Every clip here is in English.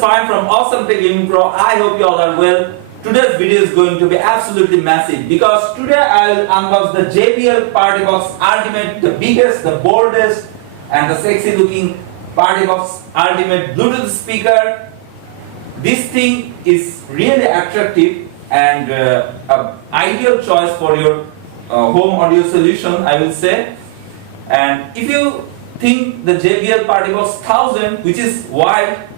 fine from Awesome Tech Gaming Pro. I hope you all are well. Today's video is going to be absolutely massive because today I will unbox the JBL PartyBox Ultimate, the biggest, the boldest and the sexy looking PartyBox Ultimate Bluetooth speaker. This thing is really attractive and an ideal choice for your home audio solution, I will say. And if you think the JBL PartyBox 1000, which is wide,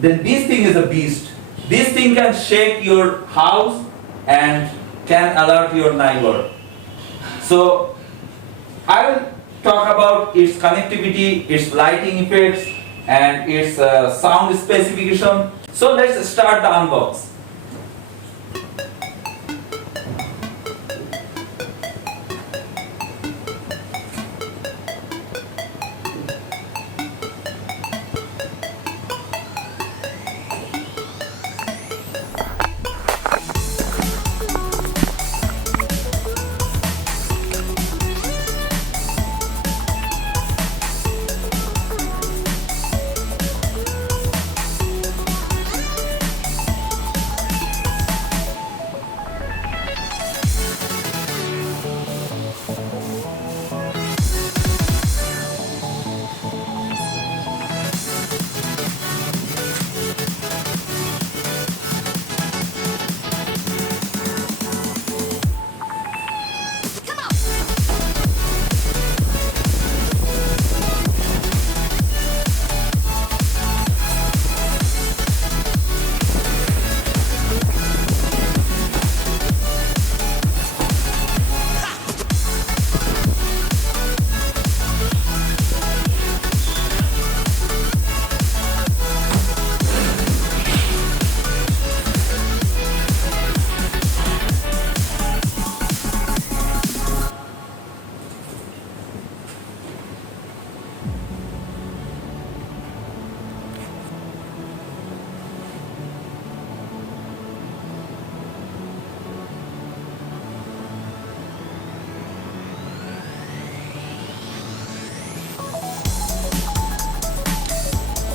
then this thing is a beast. This thing can shake your house and can alert your neighbor. So I will talk about its connectivity, its lighting effects, and its sound specification. So let's start the unbox.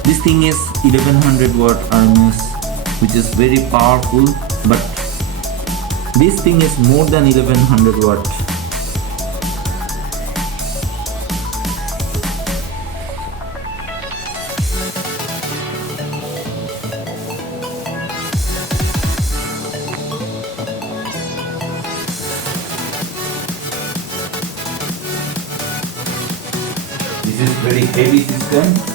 This thing is 1100 watt RMS, which is very powerful, but this thing is more than 1100 watt. This is very heavy system.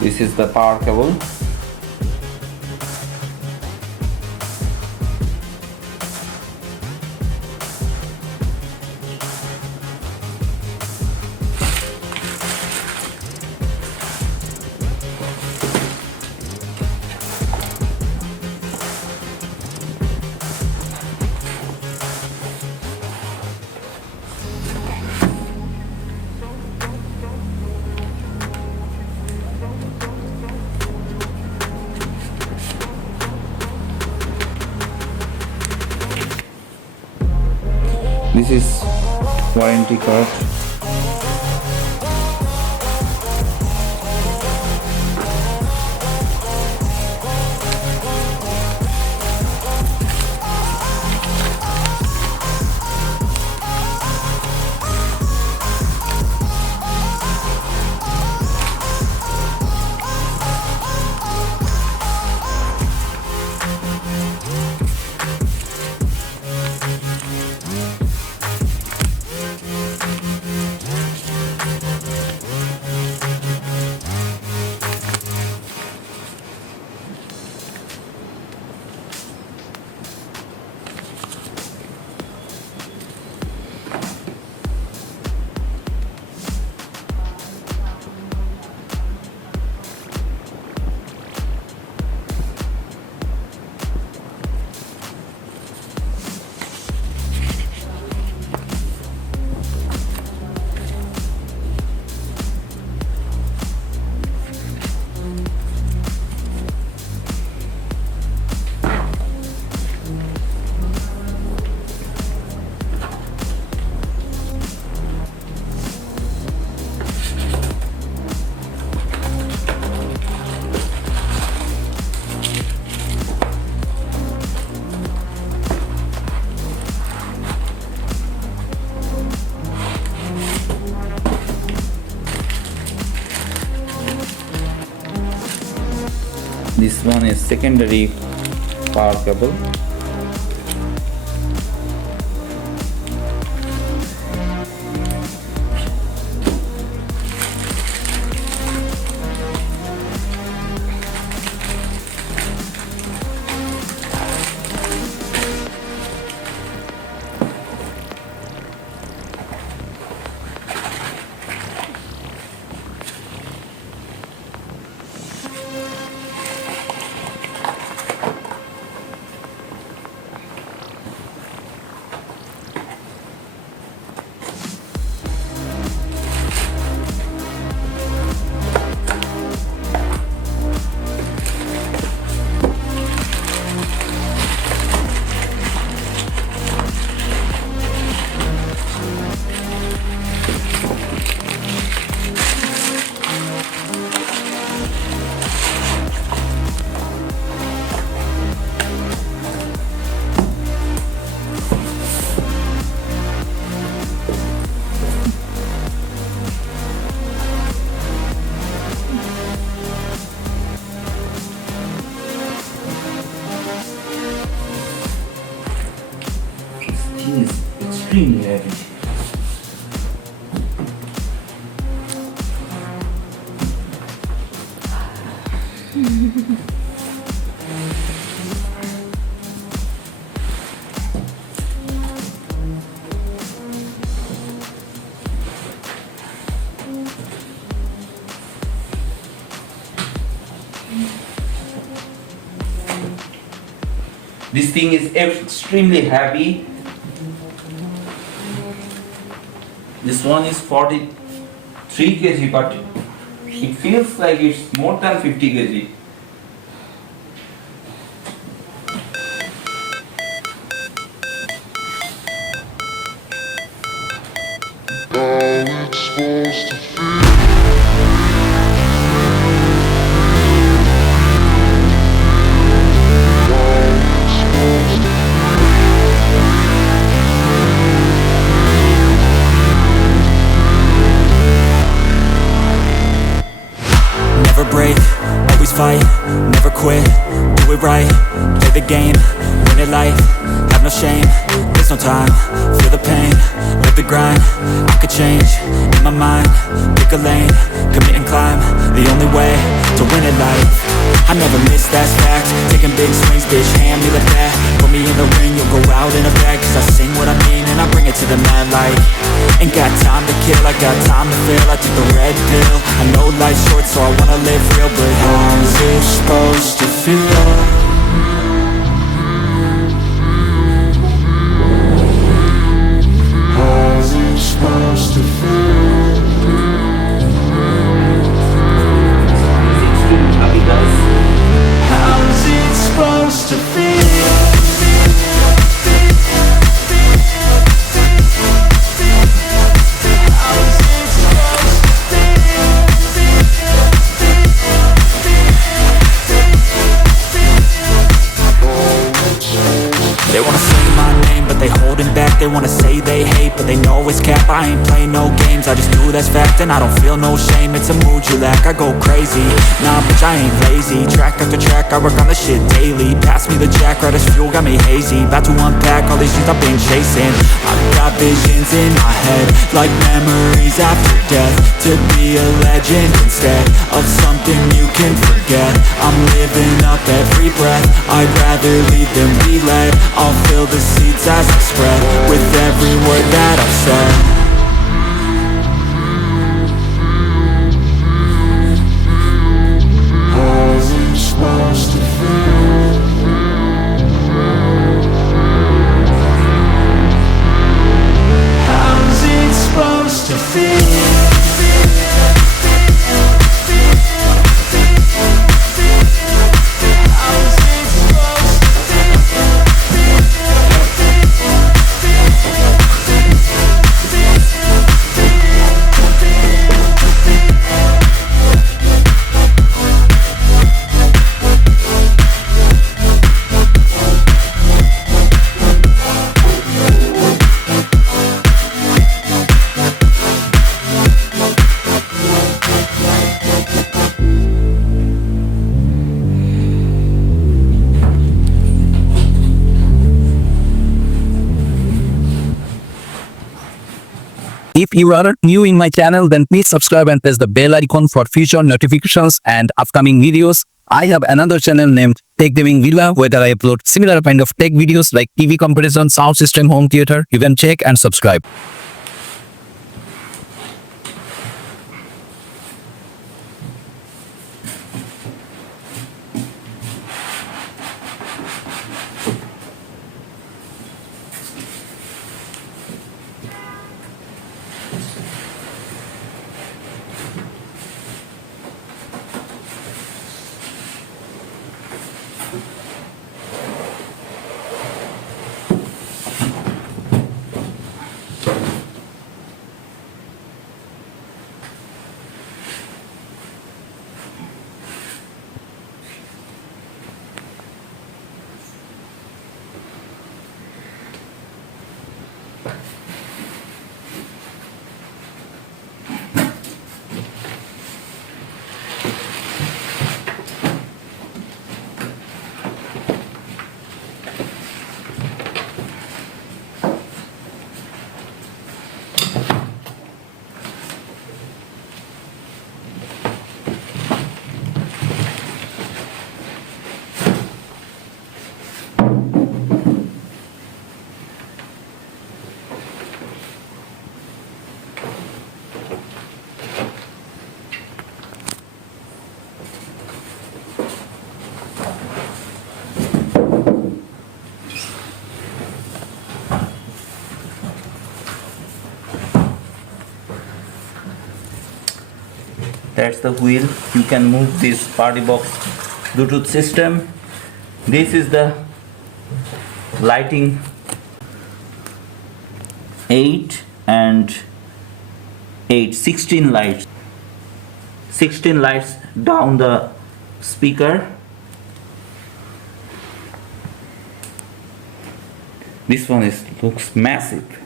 This is the power cable. This is warranty card. This one is secondary power cable. This is extremely heavy. This thing is extremely heavy. This one is 43 kg, but it feels like it's more than 50 kg. Break, always fight, never quit, do it right, play the game, win it life, have no shame, there's no time, feel the pain, live the grind, I could change, in my mind, pick a lane, commit and climb, the only way to win it life, I never miss, that's fact, taking big swings, bitch, hand me the bat, put me in the ring, you'll go out in a bag, cause I sing what I mean and I bring it to the mad light, ain't got time to kill, I got time to feel, I took the red pill, I know life's short so I wanna live real, but how's it supposed to feel? How's it supposed to feel? How's it supposed to feel? wanna say they hate, but they know it's cap. I ain't playing no games, I just do that's fact. And I don't feel no shame, it's a mood you lack. I go crazy, nah bitch I ain't lazy. Track after track, I work on this shit daily. Pass me the jack, right as fuel, got me hazy. About to unpack all these things I've been chasing. I've got visions in my head, like memories after death. To be a legend instead of something you can forget. I'm living up every breath, I'd rather lead than be led. I'll fill the seats as I spread, with every word that I've said. How's it supposed to feel? How's it supposed to feel? If you are new in my channel, then please subscribe and press the bell icon for future notifications and upcoming videos. I have another channel named Tech Gaming Villa where I upload similar kind of tech videos like TV comparison, sound system, home theater. You can check and subscribe. That's the wheel. You can move this PartyBox Bluetooth system. This is the lighting 8 and 8, 16 lights. 16 lights down the speaker. This one looks massive.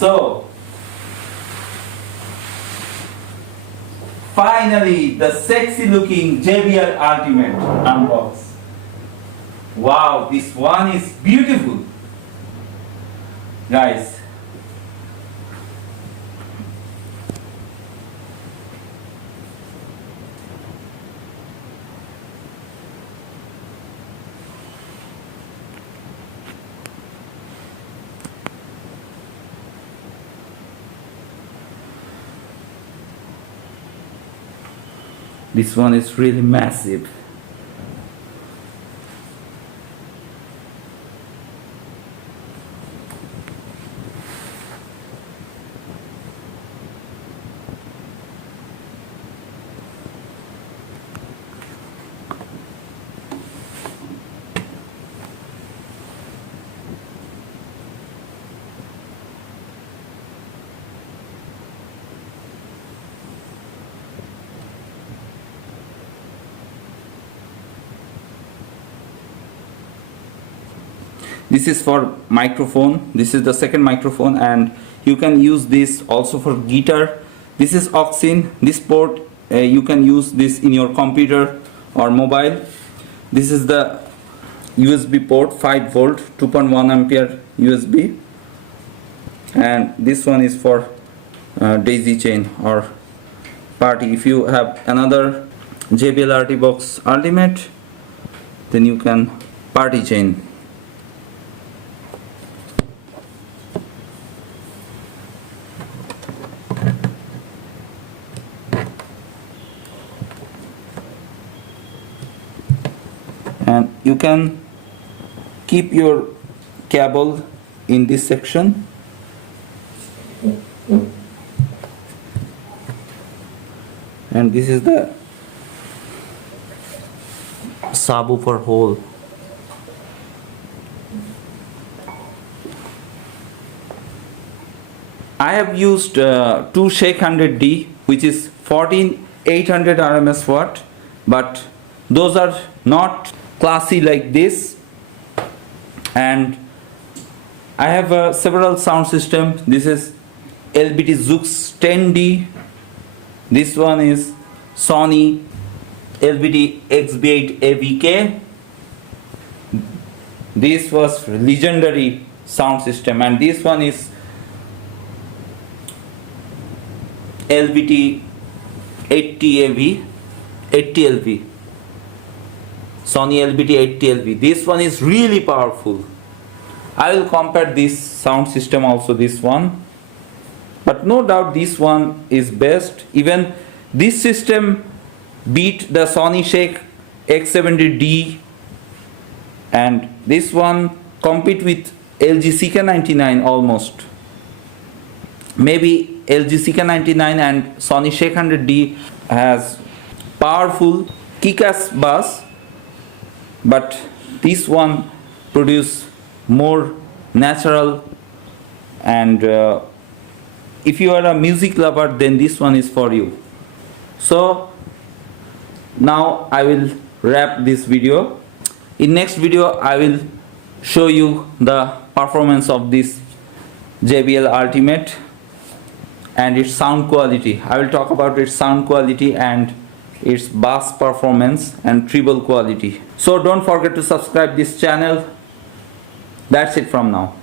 So finally the sexy looking JBL Ultimate unbox. Wow, this one is beautiful. Guys, this one is really massive. This is for microphone. This is the second microphone, and you can use this also for guitar. This is aux in. This port you can use this in your computer or mobile. This is the USB port, 5 volt 2.1 ampere USB, and this one is for daisy chain or party. If you have another JBL PartyBox Ultimate, then you can party chain. And you can keep your cable in this section. And this is the subwoofer hole. I have used two Shake 100D, which is 14800 RMS watt, but those are not classy like this. And I have several sound systems. This is LBT Zux 10D. This one is Sony LBT XB8 AVK. This was legendary sound system, and this one is LBT 80 LV. Sony LBT 80 LV. This one is really powerful. I will compare this sound system also, this one, but no doubt this one is best. Even this system beat the Sony Shake X70D, and this one compete with LG CK99 almost. Maybe LG CK99 and Sony Shake 100D has powerful kick-ass bass, but this one produce more natural, and if you are a music lover, then this one is for you. So now I will wrap this video. In next video I will show you the performance of this JBL Ultimate and its sound quality. I will talk about its sound quality and its bass performance and treble quality. So don't forget to subscribe this channel. That's it from now.